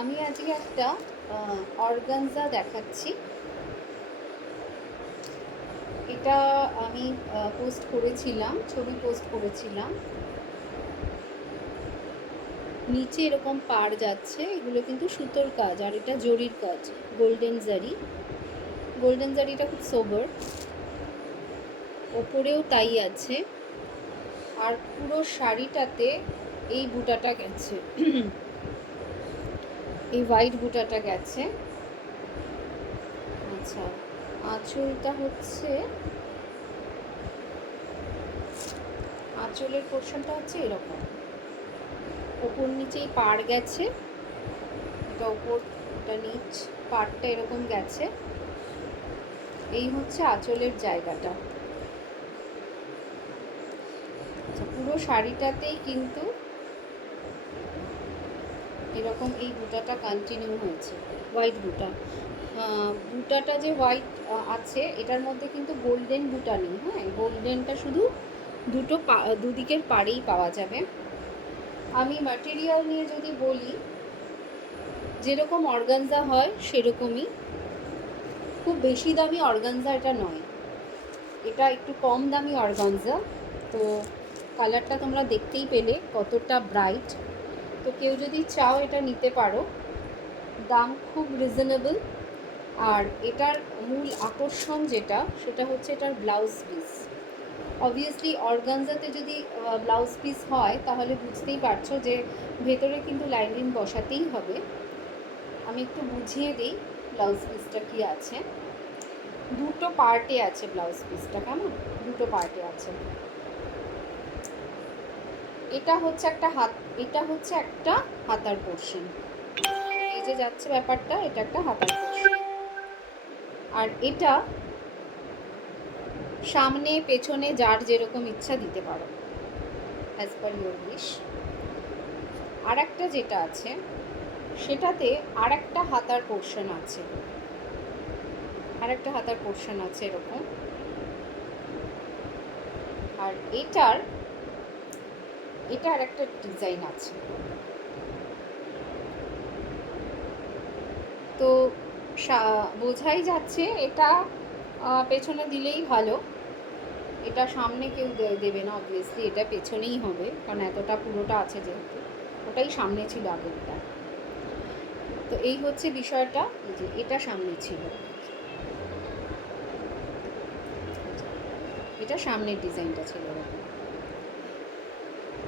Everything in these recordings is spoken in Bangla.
আমি আজকে একটা অর্গানজা দেখাচ্ছি। এটা আমি পোস্ট করেছিলাম, ছবি পোস্ট করেছিলাম। নিচে এরকম পাড় যাচ্ছে, এগুলো কিন্তু সুতোর কাজ, আর এটা জরির কাজ, গোল্ডেন জারি। গোল্ডেন জারিটা খুব সোবার, ওপরেও তাই আছে। আর পুরো শাড়িটাতে এই বুটাটা গেছে, এই হোয়াইট বুটাটা গেছে। আচ্ছা, আঁচলটা হচ্ছে, আঁচলের পোর্শনটা হচ্ছে এরকম, ওপর নিচেই পাড় গেছে, এটা ওপর এটা নিচ, পাড়টা এরকম গেছে। এই হচ্ছে আঁচলের জায়গাটা। আচ্ছা, পুরো শাড়িটাতেই কিন্তু এরকম এই বুটাটা কন্টিনিউ হয়েছে, হোয়াইট বুটা। বুটাটা যে হোয়াইট আছে, এটার মধ্যে কিন্তু গোল্ডেন বুটা নেই। হ্যাঁ, গোল্ডেনটা শুধু দুদিকের পাড়েই পাওয়া যাবে। আমি ম্যাটেরিয়াল নিয়ে যদি বলি, যেরকম অর্গানজা হয় সেরকমই, খুব বেশি দামি অর্গানজা এটা নয়, এটা একটু কম দামি অর্গানজা। তো কালারটা তোমরা দেখতেই পেলে কতটা ব্রাইট। তো কেউ যদি চাও এটা নিতে পারো, দাম খুব রিজনেবল। আর এটার মূল আকর্ষণ যেটা, সেটা হচ্ছে এটার ব্লাউজ পিস। অবভিয়াসলি অর্গানজাতে যদি ব্লাউজ পিস হয় তাহলে বুঝতেই পারছো যে ভেতরে কিন্তু লাইনিং বসাতেই হবে। আমি একটু বুঝিয়ে দিই ব্লাউজ পিসটা কি আছে। দুটো পার্টে আছে ব্লাউজ পিসটা, কেমন, দুটো পার্টে আছে। এটা হচ্ছে একটা হাত, এটা হচ্ছে একটা হাতার পোর্শন, এই যে যাচ্ছে ব্যাপারটা, এটা একটা হাতার পোর্শন। আর এটা সামনে পেছনে যার যেরকম ইচ্ছা দিতে পারো, অ্যাজ পার ইউর উইশ। আর একটা যেটা আছে, সেটাতে আর একটা হাতার পোর্শন আছে, আর একটা হাতার পোর্শন আছে এরকম। আর এটার আর একটা ডিজাইন আছে। তো বোঝাই যাচ্ছে এটা পেছনে দিলেই ভালো, এটা সামনে কেউ দেবে না। অবভিয়াসলি এটা পেছনেই হবে, কারণ এতটা পুরোটা আছে যেহেতু, ওটাই সামনে ছিল আগেরটা। তো এই হচ্ছে বিষয়টা, যে এটা সামনে ছিল, এটা সামনের ডিজাইনটা ছিল এরকম।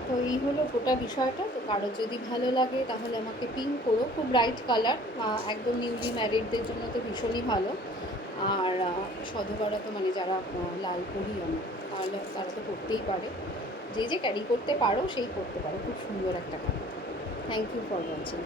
তো এই হলো গোটা বিষয়টা। তো কারোর যদি ভালো লাগে তাহলে আমাকে পিং করো, খুব ব্রাইট কালার, একদম নিউলি ম্যারিডদের জন্য তো ভীষণই ভালো। আর সধবারা তো মানে যারা লাল পরি আমরা, তাহলে তারা তো করতেই পারে, যে ক্যারি করতে পারো সেই করতে পারো, খুব সুন্দর একটা colour. Thank you for watching.